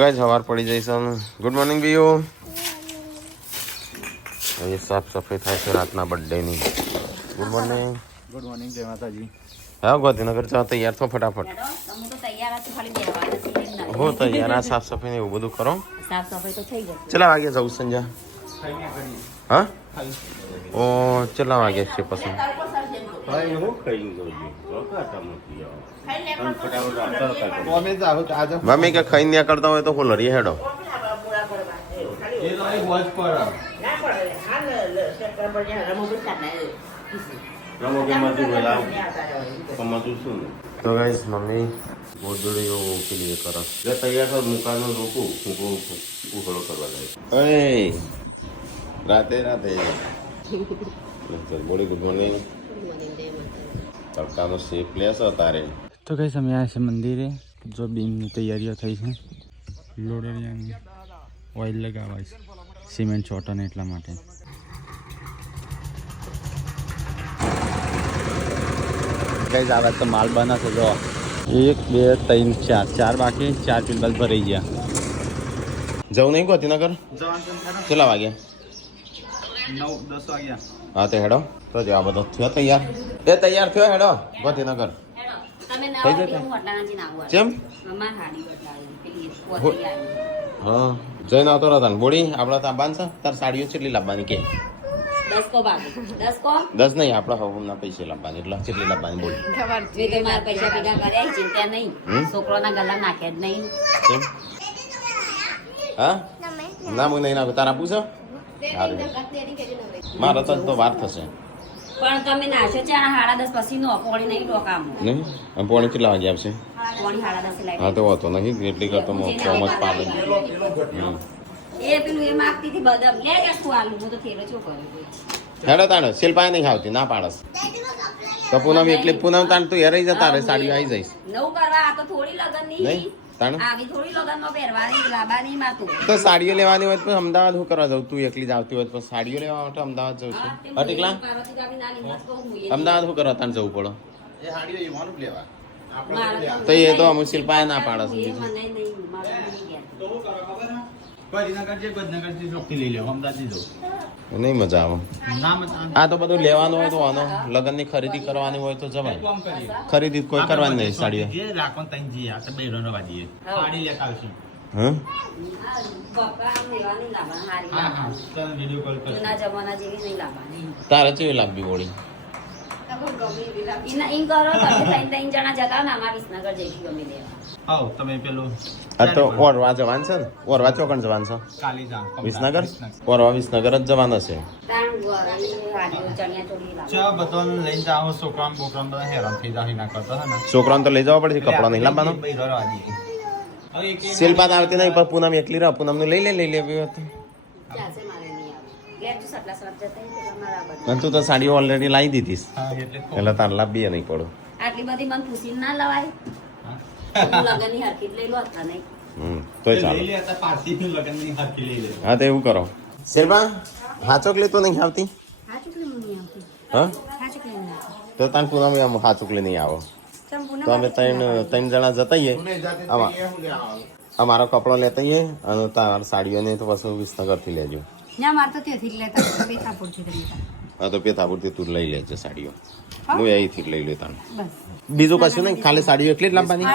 Guys સવાર પડી જઈશું. ગુડ મોર્નિંગ બીયુ. અહીં સાફ સફાઈ થાય છે રાતના બર્થડેની. Good morning. ગુડ મોર્નિંગ, જય માતાજી. હા ગાંધીનગર ચા તૈયાર થો ફટાફટ. હો તૈયાર. આ સાફ સફાઈ ને એવું બધું કરો. સાફ સફાઈ તો થઈ ગઈ. કેટલા વાગે જવું સંજા? હા ઓ કેટલા વાગે છે પછી? મમ્મી કે ખાઈ ન્યા કરતા હોય તો હોલરી હેડો. તો ગાઈસ મમ્મી ગોદડીઓ પેલી કરે જે તૈયાર કર મુકાનો રોકું ઉઘડો કરવા જાય. રાતે બોડી ગુડ મોર્નિંગ. તડકાનો શેપ લેશો તારે. તો કઈ સમય આવ્યા છે મંદિરે. જો બીમની તૈયારીઓ થઈ છે. લોડરિયાની ઓઇલ લગાવાય છે સિમેન્ટ ચોટન એટલા માટે. કઈ આવે તો માલ બનાવશે. જો 1 2 3 4 બાકી 4 પિલબલ ભરાઈ ગયા. જવું નહીં ગાંધીનગર? કેટલા વાગે? 9-10 વાગ્યા. હા તે હેડો તો જ આ બધો થયો તૈયાર. એ તૈયાર થયો હેડો ગાંધીનગર. કેમ? હા જઈને આવતો રહેતા ને બોડી આપડે ત્યાં બાંધશે. તાર સાડીઓ કેટલી લાવવાની કે? 10 નહીં આપડા હવના પૈસા લાવવાની. એટલે કેટલી લાવવાની બોડી? પૈસા ભેગા કર્યા ચિંતા નહીં. છોકરોના ગલા નાખે જ નહીં. કેમ? હા ના હું નહીં નાખું. તારા પૂછો મારે તો વાર થશે. પણ તમે નાશો છે 10:30 પછી નો પોણી નહીં રોકામો નહીં પોણી કેટલા વાગે આવશે? પોણી 10:30 હા તો વાતો નહીં એટલી કરતો ચોમચ પાડે. એ પેલું એ માગતી હતી બદામ લે કે આલુ હું તો થેલો છો કર્યો. હેડો તાણે શિલ્પાએ નહીં આવતી ના પાડસ તો પૂનમ એટલે પૂનમ તાણ તું હેરાઈ જતા રે સાડીઓ આવી જઈશ. નવું કરવા આ તો થોડી લગન નહીં ની તાણ આવી થોડી લગન માં પહેરવાની લાબાની માં તું તો સાડીઓ લેવાની હોય તો અમદાવાદ શું કરવા જાઉં? તું એકલી જ આવતી હોય તો સાડીઓ લેવા માટે અમદાવાદ જઉં છું. અટીકલા અમદાવાદ શું કરવા તાણ જવું પડે? તો એ તો અમુક શિલ્પાએ ના પાડે છે. નહીં મજા આવે. આ તો બધું લેવાનું હોય તો આનો લગ્નની ખરીદી કરવાની હોય તો જવાય. ખરીદી કોઈ કરવાની નહીં સાડીઓ. તારે કેવી લાગવી હોળી? આ તો ઓરવા જવાન છે ને? ઓરવા ચોકણ જવાન છે? વિસનગર? ઓરવા વિસનગર જ જવાના છે. છોકરાને તો લઈ જવા પડશે. કપડા નહીં લાવવાનો. શિલ્પા આવતી નહીં પણ પૂનમ એકલી રહે. પૂનમ નું લઈ લેવી હતું. તું તો સાડીઓ ઓલરેડી લાવી દીધી એટલે તાર લાભ બી નહીં પડો. આટલી બધી મને પૂછીને ના લવાય. લગનની હરકત લઈ લો હતા નહીં. તોય ચાલે. હા તો એવું કરો. શિલ્પા હાચોકલી તો નહીં આવતી? હા તો તાર પૂનમ હાચોકલી નહીં આવો તો અમે ત્રણ જણા જતાઈએ. અમારો કપડો લેતાઈએ અને તાર સાડીઓ ને તો પછી વિસનગર થી લેજો. હા તો પેથાપુરથી તું લઈ લેજે સાડીઓ. હું અહીંથી જ લઈ લેતા. બીજું કશું નહીં ખાલી સાડીઓ એટલી જ લાવવાની.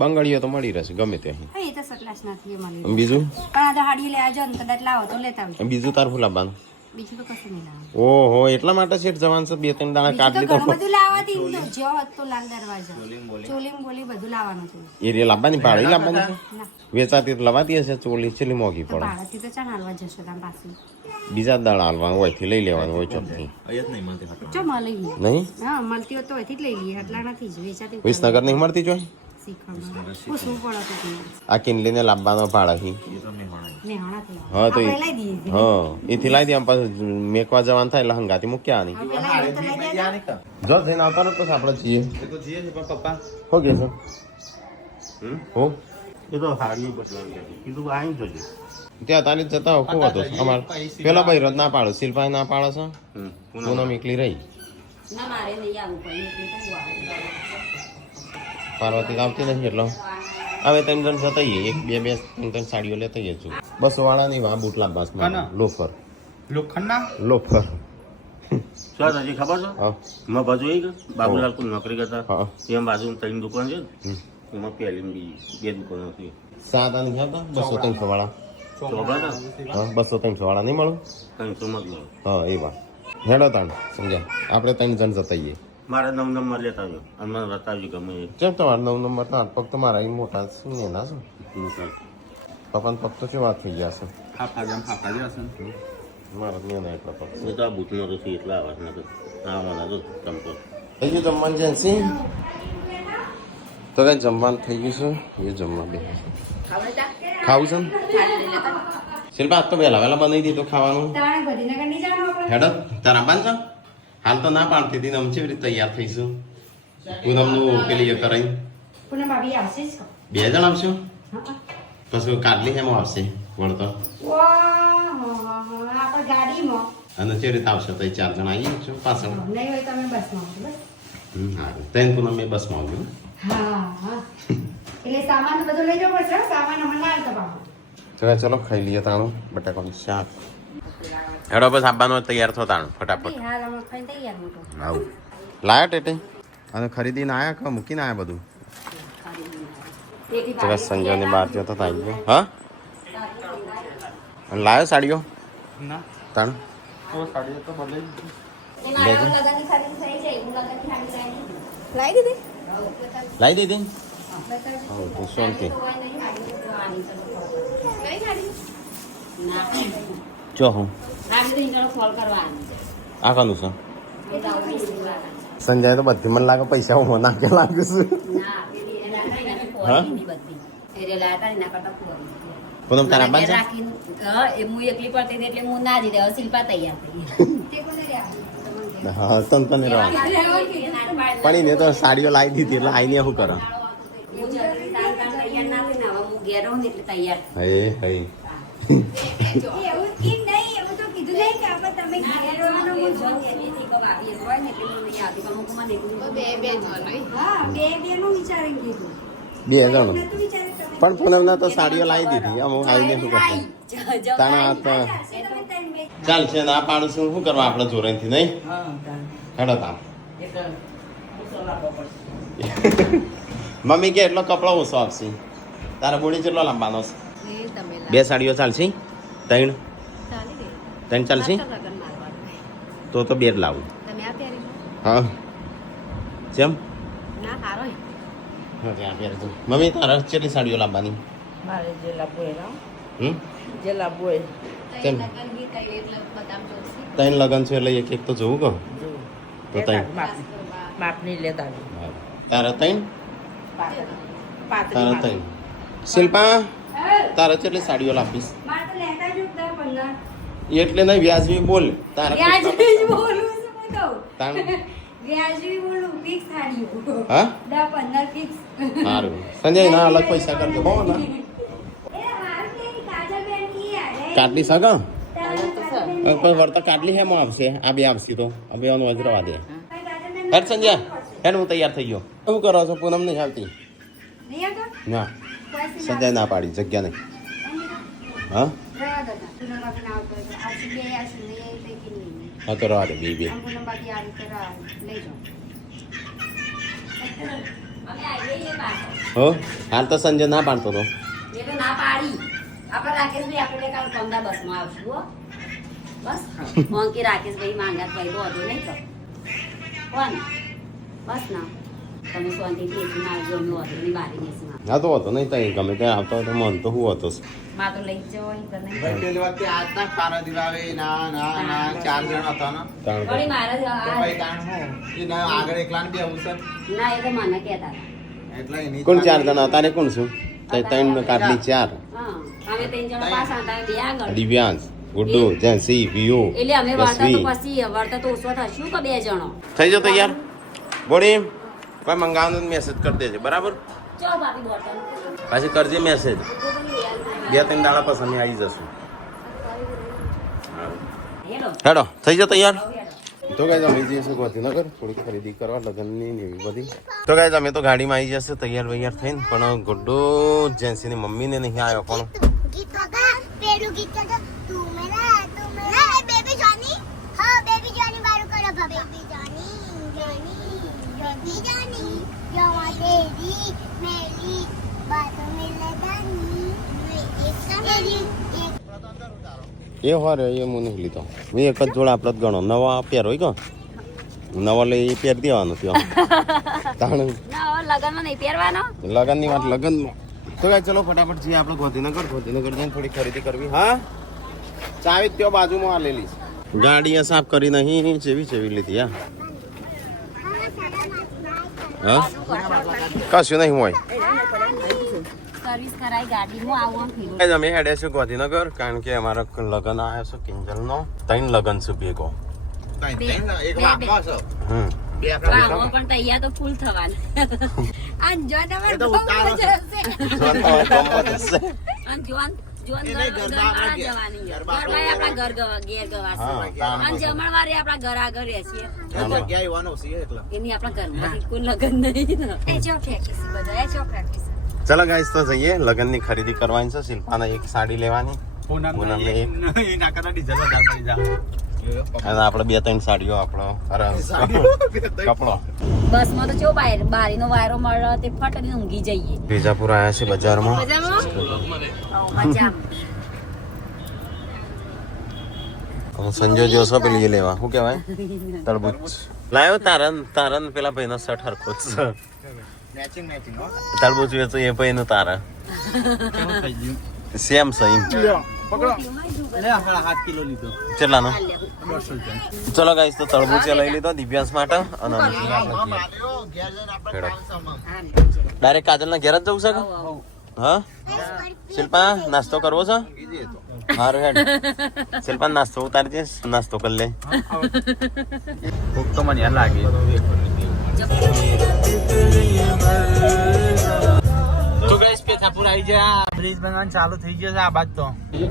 બંગડીઓ તો મળી રહેશે ગમે ત્યાં. બીજું બીજું તાર શું લાવવાનું? ઓહો એટલા માટે શેઠ જવાન છે. 2-3 દાણા કાઢી તો એ રે લાવવાની ભાડે લાવવાની વેચાતી તો લવાતી હશે. ચોલી છેલ્લી મોઘી પડે. બીજા દાડા હાલવાનું હોય થી લઈ લેવાનું હોય ચોકથી. નહીં વિસનગર નહીં મળતી જોઈ. આ કિનલીને લાવવાનો ભાડાથી. હા તો હા એથી લાવી દે. આમ પાછું મેકવા જવાનું થાય એટલે હંગાથી મૂક્યા નહીં. જો જઈને આવતા તો આપણે જઈએ. પપ્પા હો કે છો હો એ તો સાડી બદલાવી કીધું આવી જજો. ત્યાં તારી જતા હો કોવો હતો અમારે પેલા ભાઈ રદ ના પાડો. શિલ્પા ના પાડે છે. પૂનમ એકલી રહી. પાર્વતી આવતી નથી એટલો હવે ત્રણ જણ જતા આવીએ. એક બે બે ત્રણ સાડીઓ લેતા આવીએ છું. 200 વાળા નહીં વા બુટલા બાસ લોફર લોખંડના લોફર. શું હજી ખબર છે હા એમાં બાજુ એ બાબુલાલ કોઈ નોકરી કરતા હા એમાં બાજુ 3 દુકાન છે ને, એમાં પહેલી ને બીજી 2 દુકાનો હતી. સાદા નહીં આવતા 200-300 વાળા. ચોગા ના હા 200-300 વાળા નહીં મળું. 300 માં જ મળે. હા એ વાત હેડો તાણ સમજ્યા. આપણે ત્રણ જણ જતા આવીએ. મારે 9 નંબર લેતા આવ્યો અને મને બતાવજો ગમે એ. કેમ તમારા 9 નંબર ના પગ તો મારા અહીં મોટા શું ને ના શું પપ્પાને પગ તો શું વાત થઈ ગયા છે. ફાફા જ હશે ને. મારા જ નહીં એટલા પગ. એ તો આ બૂટનો તો છે એટલા અવાજ ના તો આવાના તો ચમકો. થઈ ગયું જમવાનું છે સી તો કઈ જમવાનું થઈ ગયું છે. એ જમવા બે ખાવું છે ને શિલ્પા આજ તો વહેલા બનાવી દીધું ખાવાનું. હેડો તારા બાન છે હાલ તો ના પાડતી હતી ને આમ કેવી રીતે તૈયાર થઈશું. પૂનમનું પેલી એ કરાઈ 2 જણ આવશો પછી કાઢલી એમાં આવશે વળતો અને કેવી રીતે આવશે તો 4 જણ આવીએ છું પાછળ. સારું ત્રણ પૂનમ મેં બસમાં આવ્યું. તો ચલો ખાઈ લઈએ તાણું બટાકાનું શાક. હેડો બસ આવવાનું તૈયાર થો તાણું ફટાફટ. આવું લાયા ટેટે અને ખરીદીને આયા કે મૂકીને આયા બધું. તો સંજયની બહાર ગયો તો આવી ગયો. હા અને લાયો સાડીઓ ના તાણ ઓ સાડી તો બદલાઈ લાવી દીધી. હા તો શાંતિ ચો હું આ કાનું છે. સંજય તો બધી મને લાગે પૈસા હું નાખે લાગુ છું. પૂનમ તારા બાન છે. હા તન તને પણ એને તો સાડીઓ લાવી દીધી એટલે આઈને શું કરે. હે હે બે જણ પણ પૂનમના તો સાડીઓ લાવી દીધી અમુક આવીને શું કરશે. તાણા તો ચાલશે ના પાડું છું શું કરવા આપણે જોરેથી નહીં. હેડો તાણ મમ્મી કે એટલો કપડો ઓછો આપશે. તારા બોડી કેટલો લાંબાનો છે. 2 સાડીઓ ચાલશે. 3 ચાલશે તો 2 લાવું. હા જેમ મમ્મી તારા કેટલી સાડીઓ લાવવાની. કેમ 3 લગન છે એટલે એક તો જોવું કહો તો 3 તારા 3 તારા 3 શિલ્પા તારા કેટલી સાડીઓ લાવીશ. એટલે નહીં વ્યાજબી બોલ. તારા હા સારું સંજય ના અલગ પૈસા કરજો હો ના કાટલી સગા પણ વર્તા કાટલી હેમાં આવશે. આ બે આવશે તો આ બે વજરવા દે. હેડ સંજય હેડ હું તૈયાર થઈ ગયો. શું કરો છો પૂનમ નહીં આવતી ના સંજય ના પાડી જગ્યા નહીં. હા હા તો રવા દે બે હો હાલ તો સંજય ના પાડતો હતો. ના પાડી આપણે રાકેશભાઈ આપણે કાલ પંદા બસમાં આવશું હો. બસ ફોન કે રાકેશભાઈ માંગા ભાઈ તો હતો નહીં તો કોણ બસ ના તમે શાંતિથી એસી માં આવજો. અમે હતો નહીં બારી એસી માં હા તો હતો નહીં તઈ ગમે ત્યાં આવતો હતો મન તો હું હતો. માં તો લઈ જ જવો તો નહીં. પેલી વખતે આજના પારા દિવાવે ના 4 જણ હતા ને વળી મારે તો ભાઈ તાણ હું એ ના આગળ એકલા ને બેવું છે ના એ તો મને કહેતા એટલે એની કોણ 4 જણા તારે કોણ છું. 3 કાટલી 4 હા અમે 3 જણા પાછા હતા બે આગળ દિવ્યાંશ ગુડ્ડુ જેન્સી વિયો એટલે અમે વાર્તા તો પછી વાર્તા તો ઓછો થશું કે 2 જણો થઈ જાવ તૈયાર. બોડી કોઈ મંગાવવાનો મેસેજ કરી દેજે બરાબર. ચો ભાભી બોટલ પાછી કરજે મેસેજ. 2-3 દાડા પછી અમે આવી જશું. હેલો હેડો થઈ જાવ તૈયાર. તો ગાઈઝ અમે જઈએ છીએ ગાંધીનગર થોડી ખરીદી કરવા લગ્નની ને એવી બધી. તો ગાઈઝ અમે તો ગાડીમાં આવી જશે તૈયાર વૈયાર થઈને, પણ ગુડ્ડુ જેન્સીની મમ્મીને નહીં આવ્યો. પણ એ હોય એ હું નહીં લીધો. મેં એક જ જોડે આપણે જ ગણો નવા પહેરો હોય કે નવા લઈ એ પહેરી દેવાનું ત્યાં લગનમાં નહીં પહેરવાનો. લગનની વાત લગનમાં. તો ગાઈઝ ચલો ફટાફટ જઈએ આપણે ગાંધીનગર જઈને થોડી ખરીદી કરવી. હા ચાવી ત્યાં બાજુમાં આ લેલી ગાડી સાફ કરી નહીં ચેવી લીધી. હા કશું નહીં હોય. સર્વિસ કરાઈ ગાડીમાં આવું અમે હેડ્યા છીએ ગાંધીનગર કારણ કે અમારા લગન આવ્યો છે કિંજલનો. 3 લગન છે ભેગો. પણ તૈયાર તો ફૂલ થવાનું. જમણવારે આપણા ઘર આગળ રહેશે એની આપણા ઘરમાં કોઈ લગન નહીં. ચલો ગાઈસ તો જઈએ લગનની ખરીદી કરવાની છે. શિલ્પાને એક સાડી લેવાની, પૂનમને એક, અને આપણે 2-3 સાડીઓ આપણો કપડો. બસમાં તો ચો બારીનો વાયરો મળે તે ફટ ઊંઘી જઈએ. વિજાપુર આવ્યા છે બજારમાં. સંજય જોશો પેલી લેવા શું કેવાય તરબૂચ લાયો. તારન પેલા ભાઈનો શર્ટ હરખો જ તરબૂચ વેચો એ ભાઈ નું તારા સેમ સેમ કેટલાનો. ચલો ગાઈસ તો તરબૂચ લઈ લીધો દિવ્યાંશ માટે. અને ડાયરેક્ટ કાજલ ના ઘેર જ જવું છે. હા શિલ્પા નાસ્તો કરવો છે. સારું હેડ શિલ્પા નાસ્તો ઉતારી દઈશ. નાસ્તો કરી લે. ભૂખ તો મને લાગે. તો ગાઈસ પેથાપુર આવી જાય. બ્રિજ બનવાનું ચાલુ થઈ ગયો છે આ બાદ તો.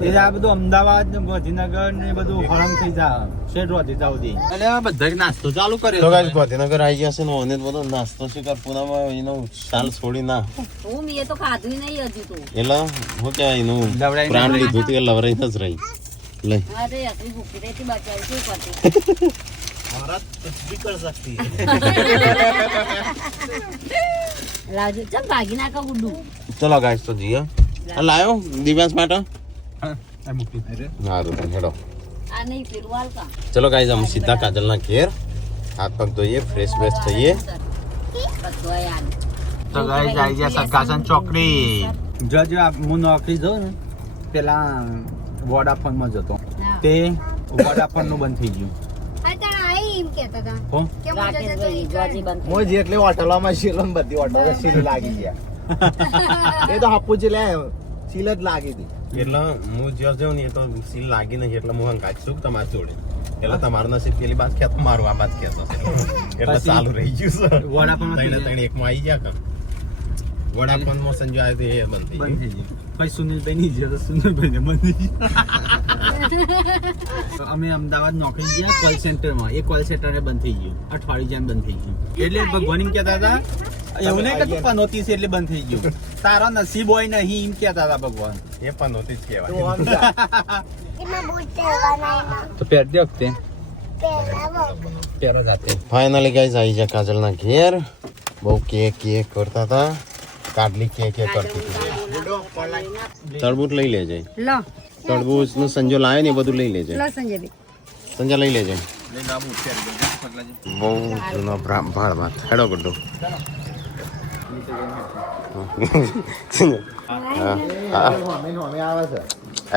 એ આ બધું અમદાવાદ ને ગાંધીનગર ને બધું હરમ થઈ જાય. શેઠ વધી જાવડી એટલે આ બધા નાસ્તો ચાલુ કર્યો. તો ગાઈસ ગાંધીનગર આવી ગયા છે ને ઓને બધો નાસ્તો છે કર પૂનામાં એનો ચાલ છોડી ના. હું મેં તો ખાધું નહીં હજી તો. એટલે હું કે એનું પ્રાણ લીધું તે લવરાઈ જ રહી. લે અરે આટલી ભૂખી રહેતી બચાવી શું કરતી. औरत कुछ भी कर सकती है. લાવજો ચમ ભાગી નાખો ગુડ્ડુ. ચલો ગાઈસ તો જઈએ. આ લાયો દિવ્યાંશ માટે. સારું તો હેડો. આ નહીં પેલું હાલ કા. ચલો ગાઈસ અમે સીધા કાજલના ઘેર હાથ પગ ધોઈએ ફ્રેશ વેશ થઈએ. બધું યાર તો ગાઈસ આવી ગયા સગાસન ચોકડી. જો હું નોકરી જાઉં ને પેલા વોડાફોન માં જતો તે વોડાફોન નું બંધ થઈ ગયું. જેટલી હોટલોમાં સીલ બધી હોટલો સીલ લાગી ગયા. એ તો હાપુ જ લે સીલ જ લાગી હતી. એટલે હું જ્યાં જાઉં ને એ તો સીલ લાગી નહીં એટલે હું હંકાચ છું તમારે જોડે. એટલે તમારું નસીબ પેલી બાદ ખેતો મારું આ બાદ ખેતો એટલે ચાલુ રહી ગયું છે. વોડાફોન એકમાં આવી ગયા કર વોડાફોન માં સંજય આવ્યો એ બંધ થઈ ગયું. પછી સુનિલભાઈ ની જે સુનિલભાઈ ને બંધ. અમે અમદાવાદ નોકરી ગયા કોલ સેન્ટરમાં. એ કોલ સેન્ટર બંધ થઈ ગયું. અઠવાડિયું જેમ બંધ થઈ ગયું. એટલે ભગવાન એમ કહેતા હતા એવું નહીં કે તું પનોતી છે એટલે બંધ થઈ ગયું. તારા નસીબ હોય નહીં એમ કહેતા હતા ભગવાન. એ પણ નહોતી જ કહેવાય. તો પહેર દે વખતે પહેરો જાતે. ફાઇનલી ગાઈસ આવી ગયા કાજલના ઘેર. બહુ કેક કરતા હતા. કાડલી કેક કરતી હતી. તરબૂચ લઈ લેજે. લો તરબૂચ નું સંજો લાવે ને એ બધું લઈ લેજે. લો સંજયભાઈ સંજય લઈ લેજે. બહુ જૂનો ભાળ માં હેડો કરતો.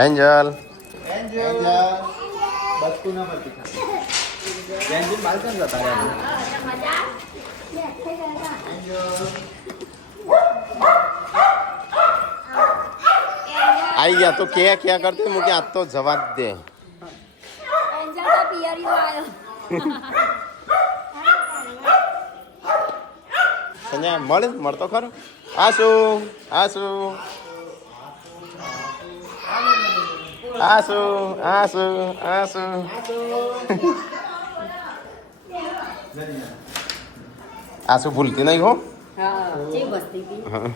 એન્જલ आई गया तो क्या क्या करते मुझे आज तो जवाब दे. એન્જલ તો પિયરી આવ્યો. સંજય મળતો ખરો. આસુ આસુ આસુ આસુ આસુ આ શું ભૂલતી નહીં હો હા જે વસ્તી હતી હા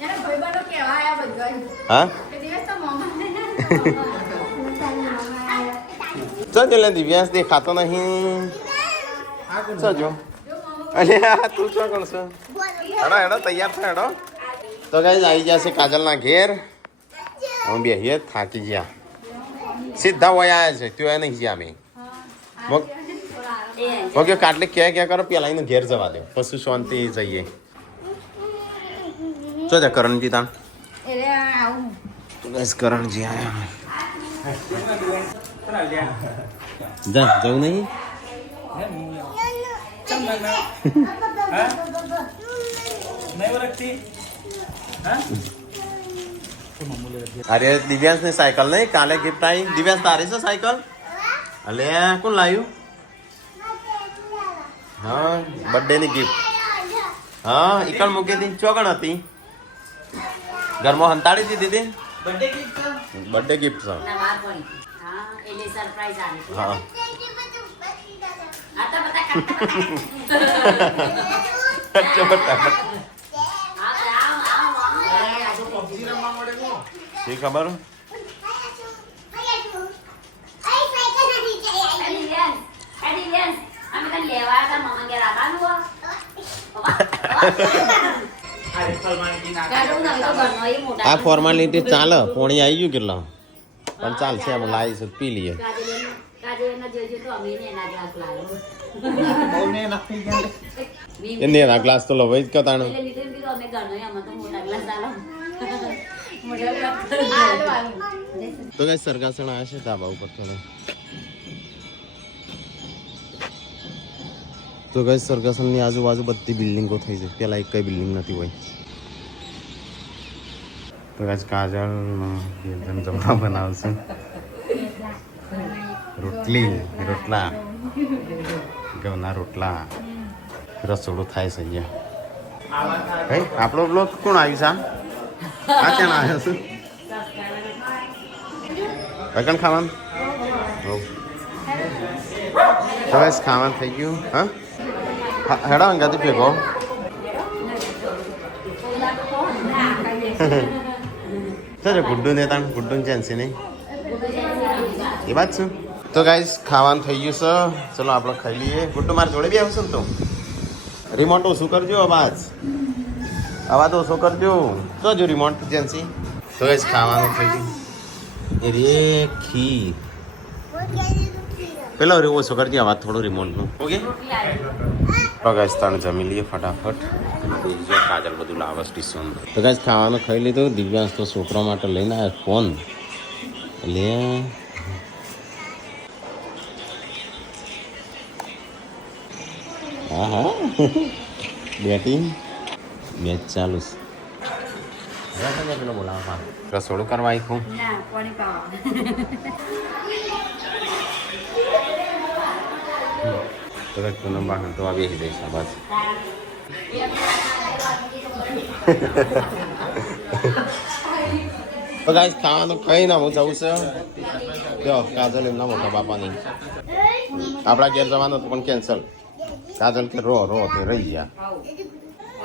એને ભાઈબંધો કેવા આયા બધા હા એ દિવસ તો મોમાં ચલ એટલે દિવ્યાંશ દેખાતો નહીં ચજો અરે આ તું શું કરશો હેડો હેડો તૈયાર છે હેડો તો ગાઈસ આવી જશે કાજલના ઘેર અમે બેહીએ થાકી ગયા સીધા વયા આવ્યા છે ત્યાં નહીં ગયા અમે ઓકે કાટલે ક્યાં કરો પેલા એનું ઘેર જવા દો પછી શાંતિ જઈએ શું છે કરણજી તાણ એટલે આવું બસ કરણજી આયા જા જવું નહીં અરે દિવ્યાંશ ની સાયકલ નહીં કાલે ગિફ્ટ આવી દિવ્યાંશ તારી છે સાયકલ અલે કોણ લાવ્યું હા બર્થડે ની ગિફ્ટ હા ઈકણ મૂકી હતી ચોકણ હતી ઘરમાં હંતાડી દીધી બર્થડે ગિફ્ટ છે ના વાર પડી હા એટલે સરપ્રાઈઝ આવી હતી. હા આ તો બધા શી ખબર આ ફોર્માલિટી ચાલે પોણી આવી ગયું કેટલા પણ ચાલશે એમ લાવીશું પી લઈએ બહુ ને નાખી ગયા એને એના ગ્લાસ તો લવાઈ જ કતાણ તો કઈ સરગાસણ આવે છે ધાબા ઉપર થોડો તો કઈ સરગાસણની આજુબાજુ બધી બિલ્ડિંગો થઈ છે પેલા એક કઈ બિલ્ડિંગ નથી હોય તો કઈ કાજલ જમવા બનાવશે રોટલા ઘઉંના રોટલા રસોડું થાય છે અહીંયા ભાઈ આપણો બ્લોગ કોણ આવ્યું છે આ ક્યાં આવ્યો છે વગણ ખાવાનું તો બસ ખાવાનું થઈ ગયું હા હેડો અંગાથી ભેગો ચાલો ગુડ્ડુ ને તાણ ગુડ્ડુ ચેન્સી નહીં એ વાત શું તો ગાઈસ ખાવાનું થઈ ગયું છે ચલો આપણે ખાઈ લઈએ ગુડ્ડુ મારે જોડે બી આવશે ને તો રિમોટ ઓછું કરજો અવાજ ઓછો કરજો તો જો રિમોટ જેન્સી તો ગાઈસ ખાવાનું થઈ ગયું એ રે ખીર પેલો ઓછો કરજો અવાજ થોડો રિમોટનો ઓકે તો ગાઈસ તાણ જમી લઈએ ફટાફટ બીજો કાજલ બધું લાવસ ટીસન તો ગાઈસ ખાવાનું ખાઈ લીધું દિવ્યાંશ તો છોકરા માટે લઈને આવ્યો ફોન એટલે હા હા બેટિંગ મેચ ચાલુ છે પેલો બોલાવા રસોડું કરવા આખું ના કોની પાવા તો કંઈક પૂનમ વાહન તો આવી જઈશ આ બસ તો ગાઈસ ખાવાનું કઈ ના હું જવું છે જો કાજલ એમના મોટા બાપાની આપણા ઘેર જવાનું હતું પણ કેન્સલ કાજલ કે રો તે રહી ગયા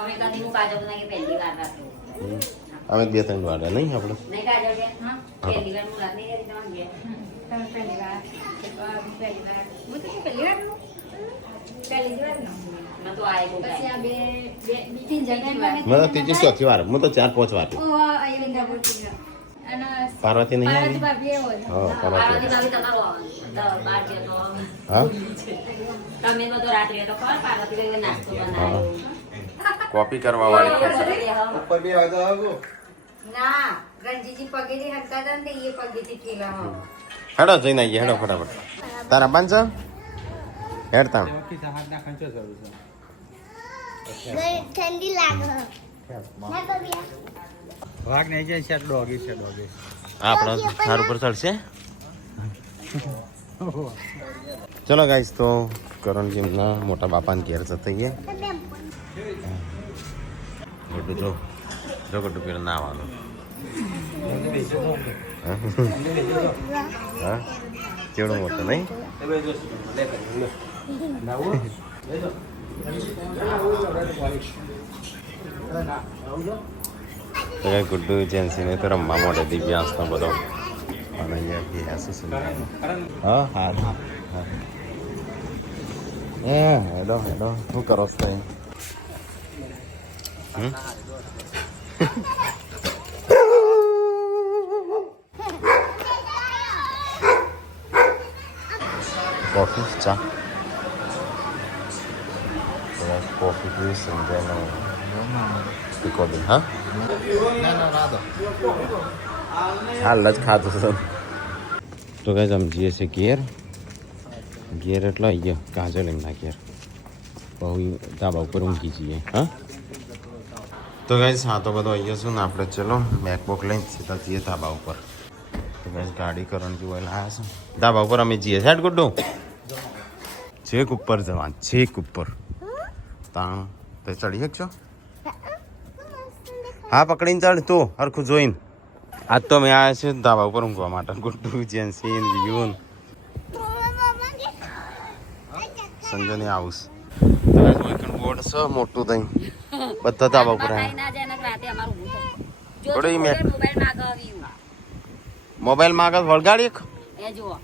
અમે કદી હું કાજલ ના પહેલી વાર રાખું અમે 2-3 વાર નહીં આપણે નહીં કાજલ કે હા પહેલી વાર મુલાકાત નહીં કરી તમારે તમે પહેલી વાર હું તો પહેલી વાર પહેલી વાર મેં તો આય કો પછી આ બે બીજી જગ્યાએ મેં તો ત્રીજી ચોથી વાર હું તો 4-5 વાર અહીંયા બોલતી અને પાર્વતી નહીં આવી ભાભી એવો હા પાર્વતી પાર્વતી ભાભી તમારો બાર છે તો હા તમે બધો રાત્રે તો ખબર પાર્વતી ભાઈ નાસ્તો બનાવ્યો કોપી કરવા વાળી ઉપર બી આવ્યો હતો ના રણજીજી પગેથી હટતા હતા ને એ પગેથી ઠેલા હેડો જઈને આવીએ હેડો ફટાફટ તારા બાંધ છે હેડ તાણ ઠંડી લાગે વાઘ નહીં જાય છે ડોગી છે ડોગી આપણો થાર ઉપર ચડશે ચલો ગાઈસ તો કરણજીના મોટા બાપાને ઘેર જતા રહીએ ગોડું જો ગોડું પેલા ના આવવાનું હા કેવડું મોટું નહીં તો કઈ ગુડ્ડુ જેન્સીને તો રમવા માટે દિવ્યાંશનો બધો અને અહીંયા હા હા હા એ હેડો હેડો શું કરો છો કોફી ચા કોફી પીવી સમજાય કોફી હા હાલ જ ખાતું છે તો કઈ સમજીએ છીએ ઘેર એટલો આવી ગયો કાજલ એમના ઘેર બહુ ધાબા ઉપર ઊંઘી જઈએ હા તો કઈ હા તો બધો આવી જશું ને આપણે ચલો મેકબુક લઈને સીધા જઈએ ધાબા ઉપર તો કઈ ગાડી કરણ જોવા લાયા છે ધાબા ઉપર અમે જઈએ હેડ ગુડ્ડુ છેક ઉપર જવાન છેક ઉપર તાણ તે ચડી શકશો હા પકડીને ચડ તું હરખું જોઈને આજ તો મેં આવ્યા છે ધાબા ઉપર ઊંઘવા માટે ગુડ્ડુ જેન્સી યુન સંજયની હાઉસ બોર્ડ છે મોટું થઈ બધા ધાબા ઉપર મોબાઈલ માં આગળ વળગાડી એ જુઓ